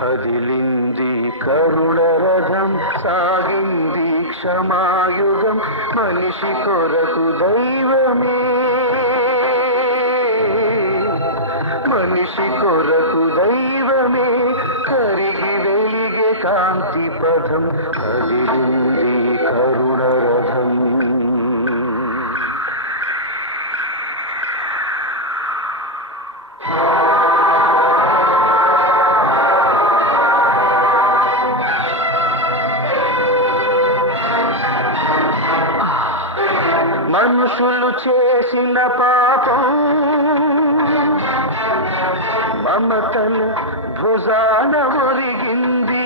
కదిలింది కరుణరథం, సాగింది క్షమాయుగం, మనిషి కొరకు దైవమే, మనిషి కొరకు దైవమే, కరిగి వెలిగే కాంతి పథం, కదిలింది కరుణరథం. మనుషులు చేసిన పాపం మమతల భుజాన ఒరిగింది,